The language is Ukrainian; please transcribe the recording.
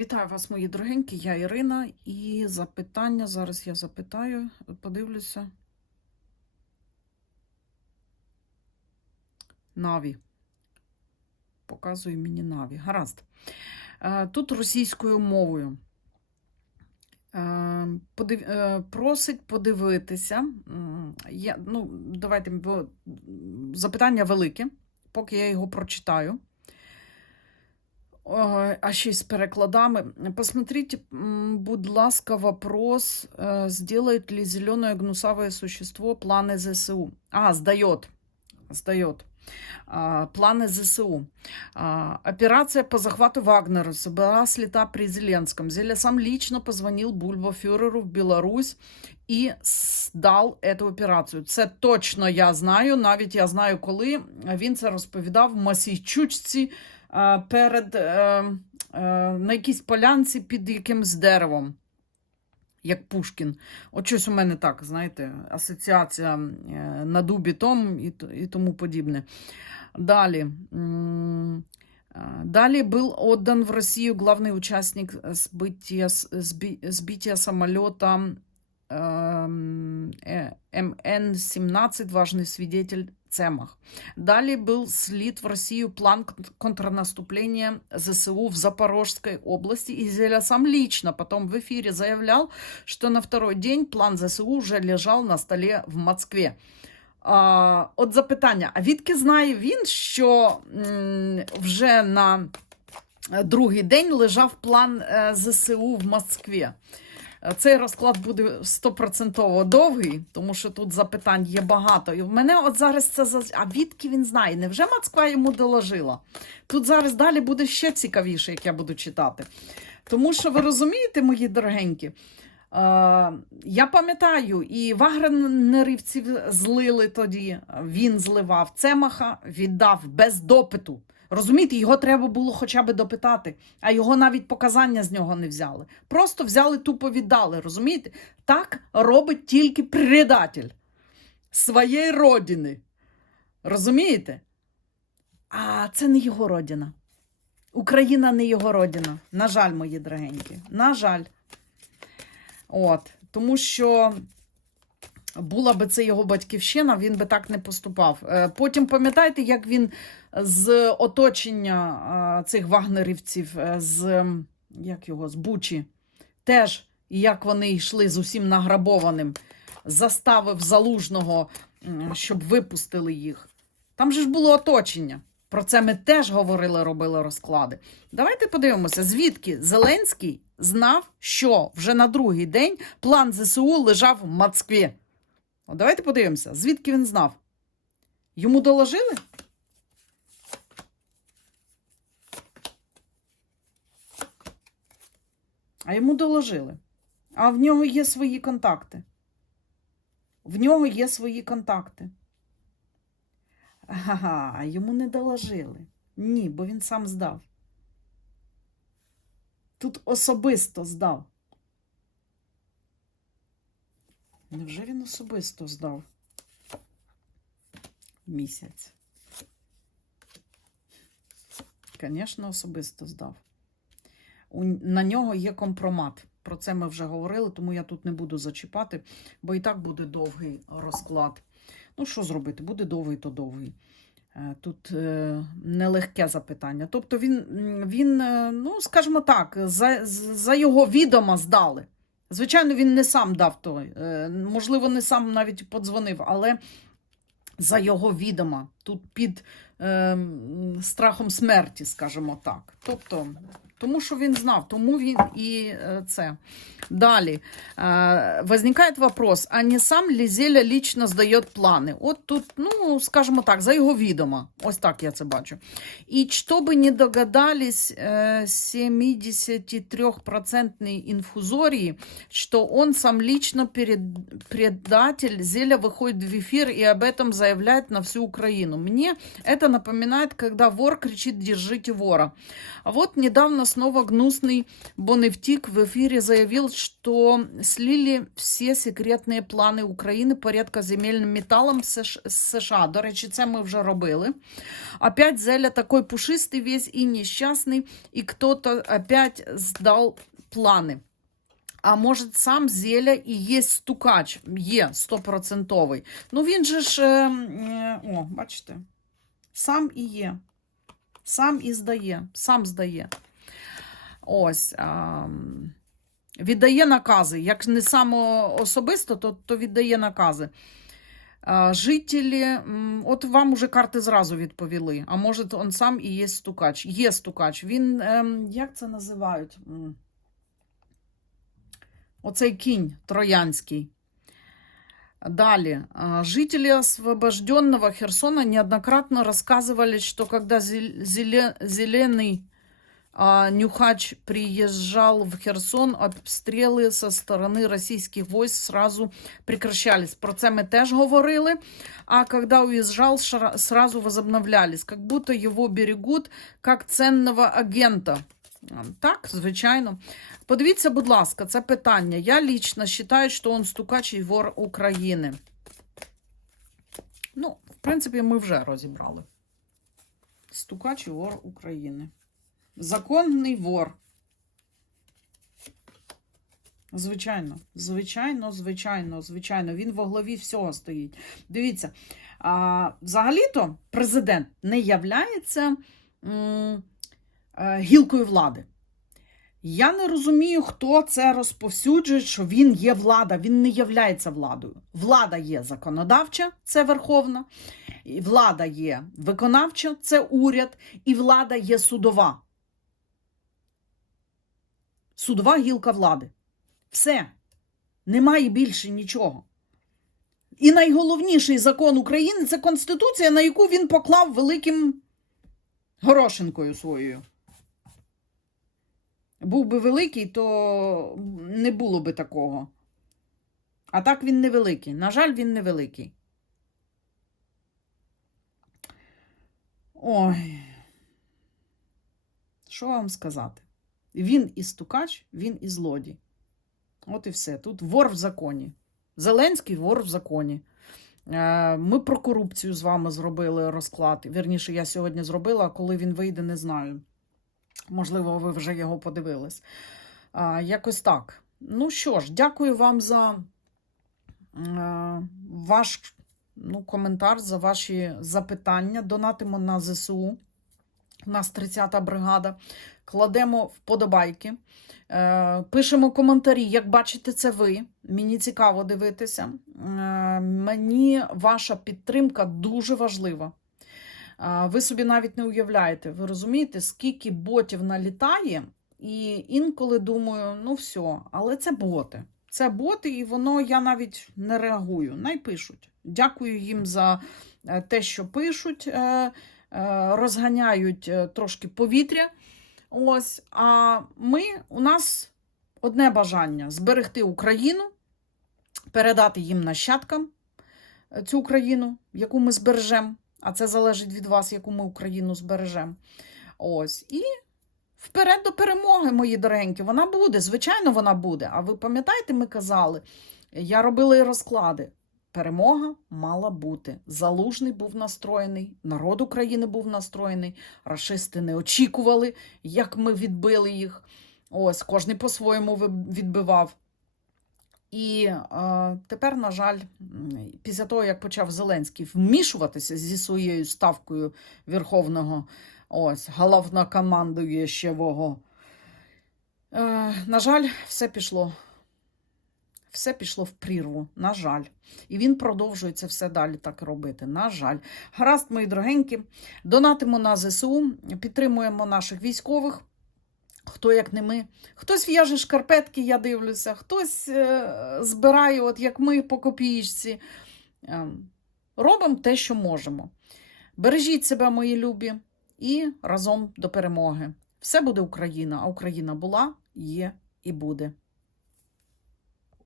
Вітаю вас, мої дорогенькі, я Ірина. І запитання. Зараз я запитаю, подивлюся. Наві. Показує мені Наві. Гаразд. Е, Тут російською мовою. Е, подив... е, Просить подивитися. Я... Ну, давайте, запитання велике, поки я його прочитаю Ой, А ще й з перекладами. Посмотрите, м, будь ласка, вопрос, э, сделает ли зеленое гнусавое существо планы ЗСУ? А, сдает, сдает. А, Планы ЗСУ. А, Операция по захвату Вагнера была слета при Зеленском. Зеля сам лично позвонил Бульбофюреру в Беларусь і здав эту операцію. Це точно я знаю. Навіть я знаю, коли він це розповідав в Масійчучці е, перед е, е, на якійсь полянці під якимсь деревом, як Пушкін. От щось у мене так, знаєте, асоціація е, на дубі том і, т- і тому подібне. Далі. М, е, Далее был отдан в Россию главный участник сбытия, с- сби- сбития самолета эм, э, МН-17, важный свидетель Цемах. Далее был слит в Россию план кон- контрнаступления ЗСУ в Запорожской области. И Зеля сам лично потом в эфире заявлял, что на второй день план ЗСУ уже лежал на столе в Москве. А, от запитання: а відки знає він, що м, вже на другий день лежав план е, ЗСУ в Москві? Цей розклад буде стопроцентово довгий, тому що тут запитань є багато. І в мене от зараз це а відки він знає? Невже Москва йому доложила? Тут зараз далі буде ще цікавіше, як я буду читати. Тому що ви розумієте, мої дорогенькі, Е, я пам'ятаю, і вагнерівців злили тоді, він зливав Цемаха, віддав без допиту. Розумієте, його треба було хоча б допитати, а його навіть показання з нього не взяли. Просто взяли, тупо віддали. Розумієте? Так робить тільки предатель своєї родини. Розумієте? А це не його родина. Україна не його родина. На жаль, мої дорогенькі. На жаль. От, тому що була би це його батьківщина, він би так не поступав. Е, Потім пам'ятаєте, як він з оточення цих вагнерівців, е, з як його, з Бучі, теж, як вони йшли з усім награбованим, заставив залужного, щоб випустили їх. Там же ж було оточення. Про це ми теж говорили, робили розклади. Давайте подивимося, звідки Зеленський знав, що вже на другий день план ЗСУ лежав в Москві. От давайте подивимося, звідки він знав. Йому доложили? А йому доложили. А в нього є свої контакти. В нього є свої контакти. Ага, йому не доложили. Ні, бо він сам здав. Тут особисто здав. Невже він особисто здав? Місяць. Звісно, особисто здав. На нього є компромат. Про це ми вже говорили, тому я тут не буду зачіпати, бо і так буде довгий розклад. Ну, що зробити? Буде довгий, то довгий. Е, Тут е, нелегке запитання. Тобто він, він е, ну, скажімо так, за, за його відома здали. Звичайно, він не сам дав той, е, можливо, не сам навіть подзвонив, але за його відома, тут під е, страхом смерті, скажімо так. Тобто, тому що він знав, тому він і е, це. Далі. Е, возникає вопрос, а не сам ли Зеля лично здає плани? От тут, ну, скажімо так, за його відома. Ось так я це бачу. І щоб не догадались э, 73% инфузории, что он сам лично перед, предатель, Зеля выходит в эфир и об этом заявляет на всю Украину. Мне это напоминает, когда вор кричит «держите вора». А вот недавно снова гнусный Боневтик в эфире заявил, что слили все секретні плани України по рідкоземельним металам з Сш- з США. До речі, це ми вже робили. Опять Зеля такой пушистый весь и несчастный, и кто-то опять сдал планы. А може, сам Зеля і є стукач, є стопроцентовий. Ну він же ж, е, е, о, бачите, сам і є. Сам і здає, сам здає. Ось. А, віддає накази. Як не само особисто, то, то віддає накази. А, жителі, от вам уже карти зразу відповіли. А може, он сам і є стукач. Є стукач. Він, ем, як це називають? Оцей кінь троянський. Далее. А, Жители освобожденного Херсона неоднократно рассказывали, что когда зел- зеле- зеленый а, Нюхач приезжал в Херсон, обстріли со сторони російських войск сразу прекращались. Про це ми теж говорили. А когда уезжал, сразу возобновлялись, как будто его берегут как ценного агента. Так, звичайно. Подивіться, будь ласка, це питання. Я лично вважаю, що він стукач і вор України. Ну, в принципі, ми вже розібрали. Стукач і вор України. Законний вор. Звичайно, звичайно, звичайно, звичайно. Він во главі всього стоїть. Дивіться, а, взагалі-то президент не являється м, е, гілкою влади. Я не розумію, хто це розповсюджує, що він є влада. Він не являється владою. Влада є законодавча, це верховна, влада є виконавча, це уряд, і влада є судова. Судова гілка влади. Все. Немає більше нічого. І найголовніший закон України це Конституція, на яку він поклав великим горошинкою своєю. Був би великий, то не було би такого. А так він невеликий. На жаль, він невеликий. Ой. Що вам сказати? Він і стукач, він і злодій. От і все. Тут вор в законі. Зеленський вор в законі. Е, Ми про корупцію з вами зробили розклад. Вірніше, я сьогодні зробила, а коли він вийде, не знаю. Можливо, ви вже його подивились. Якось так. Ну що ж, дякую вам за е, ваш ну, коментар, за ваші запитання. Донатимо на ЗСУ. У нас 30-та бригада. Кладемо вподобайки. Е, пишемо коментарі, як бачите це ви. Мені цікаво дивитися. Е, мені ваша підтримка дуже важлива. Ви собі навіть не уявляєте, ви розумієте, скільки ботів налітає, і інколи думаю, ну все, але це боти. Це боти, і воно я навіть не реагую. Най пишуть. Дякую їм за е, те, що пишуть, е, е, розганяють е, трошки повітря. Ось, а ми у нас одне бажання зберегти Україну, передати їм нащадкам е, цю Україну, яку ми збережемо. А це залежить від вас, яку ми Україну збережемо. Ось. І вперед до перемоги, мої дорогенькі. Вона буде, звичайно, вона буде. А ви пам'ятаєте, ми казали, я робила і розклади. Перемога мала бути. Залужний був настроєний, народ України був настроєний, рашисти не очікували, як ми відбили їх. Ось, кожен по-своєму відбивав. І е, тепер, на жаль, після того, як почав Зеленський вмішуватися зі своєю ставкою Верховного ось, головнокомандуючого, е, на жаль, все пішло. Все пішло в прірву, на жаль. І він продовжує це все далі так робити. На жаль. Гаразд, мої дорогенькі, донатимо на ЗСУ, підтримуємо наших військових. Хто як не ми. Хтось в'яже шкарпетки, я дивлюся, хтось е, збирає, от як ми по копієчці. Е, робимо те, що можемо. Бережіть себе, мої любі, і разом до перемоги. Все буде Україна, а Україна була, є і буде.